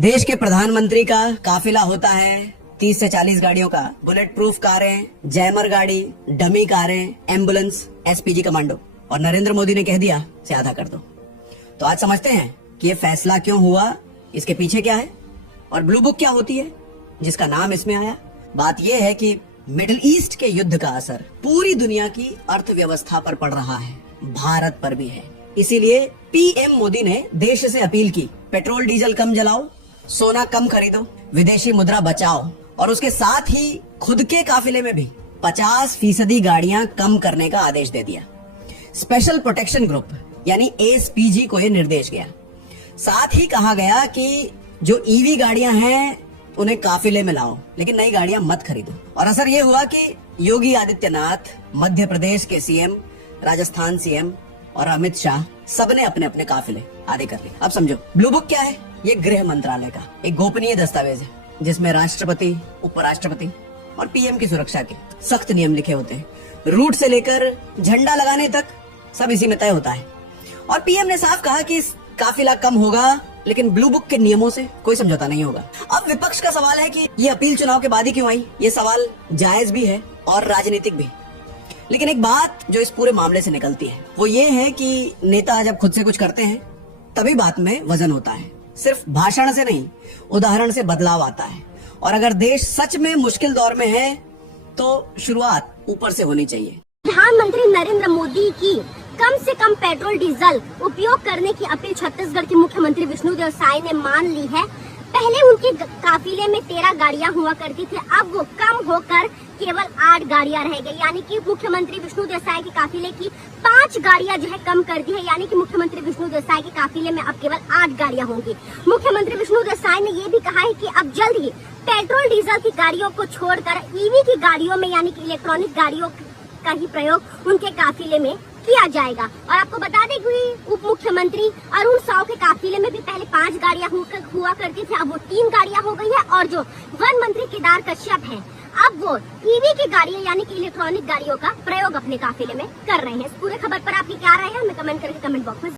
देश के प्रधानमंत्री का काफिला होता है 30 से 40 गाड़ियों का। बुलेट प्रूफ कारें, जैमर गाड़ी, डमी कारें, एम्बुलेंस, एसपीजी कमांडो। और नरेंद्र मोदी ने कह दिया से आधा कर दो। तो आज समझते हैं कि ये फैसला क्यों हुआ, इसके पीछे क्या है और ब्लू बुक क्या होती है जिसका नाम इसमें आया। बात यह है कि मिडिल ईस्ट के युद्ध का असर पूरी दुनिया की अर्थव्यवस्था पर पड़ रहा है, भारत पर भी है। इसीलिए पीएम मोदी ने देश से अपील की, पेट्रोल डीजल कम जलाओ, सोना कम खरीदो, विदेशी मुद्रा बचाओ और उसके साथ ही खुद के काफिले में भी 50% गाड़ियां कम करने का आदेश दे दिया। स्पेशल प्रोटेक्शन ग्रुप यानी एसपीजी को यह निर्देश गया। साथ ही कहा गया कि जो ईवी गाड़ियां हैं उन्हें काफिले में लाओ, लेकिन नई गाड़ियां मत खरीदो। और असर ये हुआ कि योगी आदित्यनाथ, मध्य प्रदेश के सीएम, राजस्थान सीएम और अमित शाह सबने अपने अपने काफिले आधे कर लिए। अब समझो ब्लू बुक क्या है। ये गृह मंत्रालय का एक गोपनीय दस्तावेज है जिसमें राष्ट्रपति, उपराष्ट्रपति और पीएम की सुरक्षा के सख्त नियम लिखे होते हैं। रूट से लेकर झंडा लगाने तक सब इसी में तय होता है। और पीएम ने साफ कहा कि काफिला कम होगा, लेकिन ब्लू बुक के नियमों से कोई समझौता नहीं होगा। अब विपक्ष का सवाल है कि ये अपील चुनाव के बाद ही क्यों आई। ये सवाल जायज भी है और राजनीतिक भी। लेकिन एक बात जो इस पूरे मामले से निकलती है वो ये है कि नेता जब खुद से कुछ करते हैं तभी बात में वजन होता है। सिर्फ भाषण से नहीं, उदाहरण से बदलाव आता है। और अगर देश सच में मुश्किल दौर में है तो शुरुआत ऊपर से होनी चाहिए। प्रधानमंत्री नरेंद्र मोदी की कम से कम पेट्रोल डीजल उपयोग करने की अपील छत्तीसगढ़ के मुख्यमंत्री विष्णुदेव साय ने मान ली है। पहले उनके काफिले में 13 गाड़ियां हुआ करती थी, अब वो कम होकर केवल 8 गाड़ियां रह गई। यानी कि मुख्यमंत्री विष्णुदेव साय के काफिले की 5 गाड़ियां जो है कम कर दी है। यानी कि मुख्यमंत्री विष्णुदेव साय के काफिले में अब केवल 8 गाड़ियां होंगी। मुख्यमंत्री विष्णुदेव साय ने ये भी कहा है कि अब जल्द ही पेट्रोल डीजल की गाड़ियों को छोड़कर ईवी की गाड़ियों में यानी कि इलेक्ट्रॉनिक गाड़ियों का ही प्रयोग उनके काफिले में किया जाएगा। और आपको बता दें कि उप मुख्यमंत्री अरुण साव के काफिले में भी पहले 5 गाड़ियां हुआ करती थी, अब वो 3 गाड़ियां हो गई है। और जो वन मंत्री केदार कश्यप हैं, अब वो ईवी की गाड़ियां यानी कि इलेक्ट्रॉनिक गाड़ियों का प्रयोग अपने काफिले में कर रहे हैं। इस पूरे खबर पर आपकी क्या राय है, हमें कमेंट करके कमेंट बॉक्स में